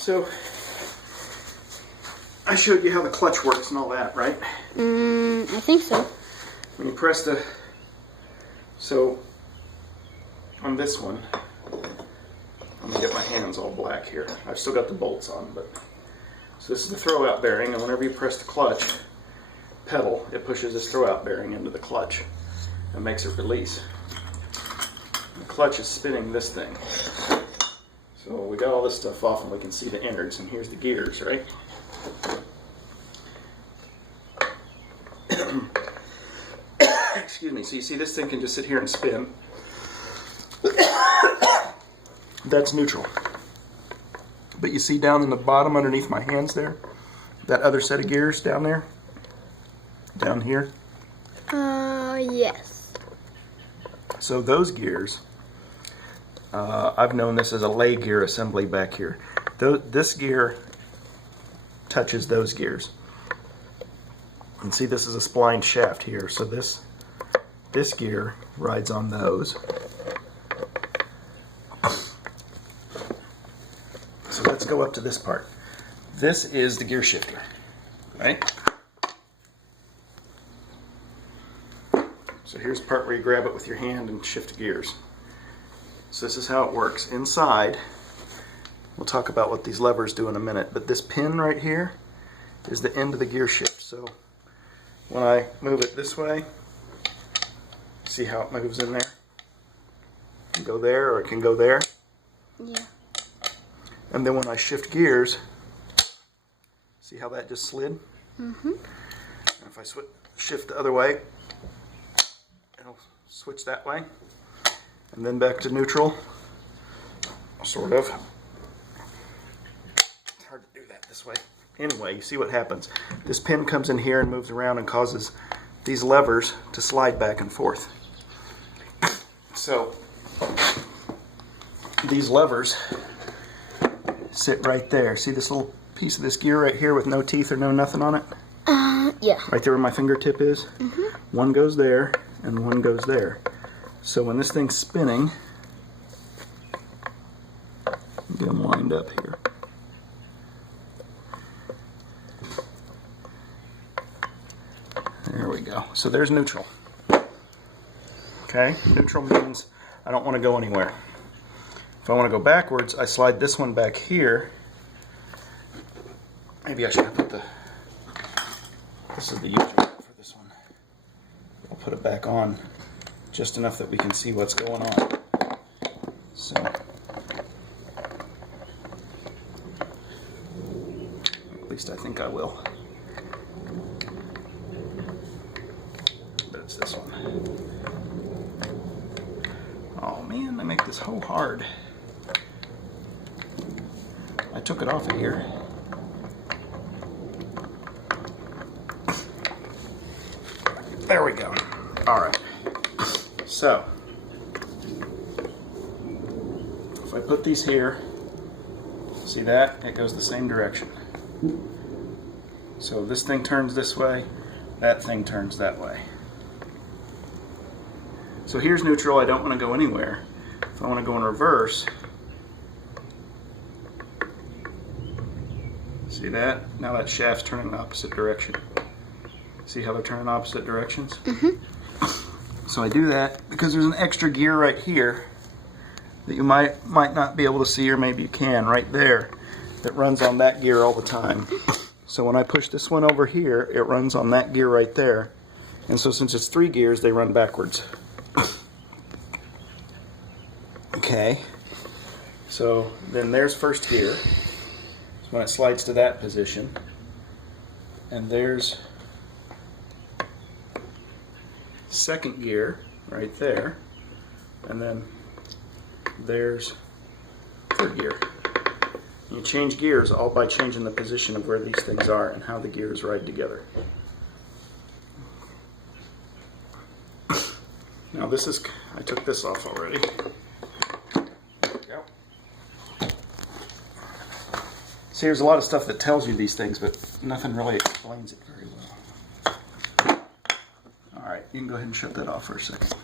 So, I showed you how the clutch works and all that, right? I think so. When you press the... So, on this one, I'm going to get my hands all black here. I've still got the bolts on, but... So this is the throwout bearing, and whenever you press the clutch pedal, it pushes this throwout bearing into the clutch and makes it release. The clutch is spinning this thing. So we got all this stuff off and we can see the innards, and here's the gears, right? Excuse me. So you see this thing can just sit here and spin. That's neutral. But you see down in the bottom underneath my hands there, that other set of gears down there? Down here? Yes. So those gears, I've known this as a lay gear assembly back here. This gear touches those gears. And see, this is a splined shaft here, so this gear rides on those. So let's go up to this part. This is the gear shifter, right? So here's the part where you grab it with your hand and shift gears. So this is how it works. Inside, we'll talk about what these levers do in a minute, but this pin right here is the end of the gear shift. So when I move it this way, see how it moves in there? It can go there or it can go there. Yeah. And then when I shift gears, see how that just slid? Mm-hmm. And if I shift the other way, it'll switch that way. And then back to neutral, sort of. It's hard to do that this way. Anyway, you see what happens. This pin comes in here and moves around and causes these levers to slide back and forth. So, these levers sit right there. See this little piece of this gear right here with no teeth or no nothing on it? Yeah. Right there where my fingertip is? Mm-hmm. One goes there and one goes there. So when this thing's spinning, get them lined up here. There we go. So there's neutral. Okay, neutral means I don't want to go anywhere. If I want to go backwards, I slide this one back here. Maybe I should have put this is the U-joint for this one. I'll put it back on just enough that we can see what's going on. So, at least I think I will. But it's this one. Oh man, they make this hole hard. I took it off of here. There we go. All right. So, if I put these here, see that? It goes the same direction. So this thing turns this way, that thing turns that way. So here's neutral. I don't want to go anywhere. If I want to go in reverse, see that? Now that shaft's turning in the opposite direction. See how they're turning opposite directions? Mm-hmm. So I do that because there's an extra gear right here that you might not be able to see, or maybe you can, right there, that runs on that gear all the time. So when I push this one over here, it runs on that gear right there. And so since it's 3 gears, they run backwards. Okay, so then there's first gear. So when it slides to that position, and there's second gear right there, and then there's third gear. You change gears all by changing the position of where these things are and how the gears ride together. Now this is, I took this off already. There we go. See, there's a lot of stuff that tells you these things, but nothing really explains it very well. Alright, you can go ahead and shut that off for a second.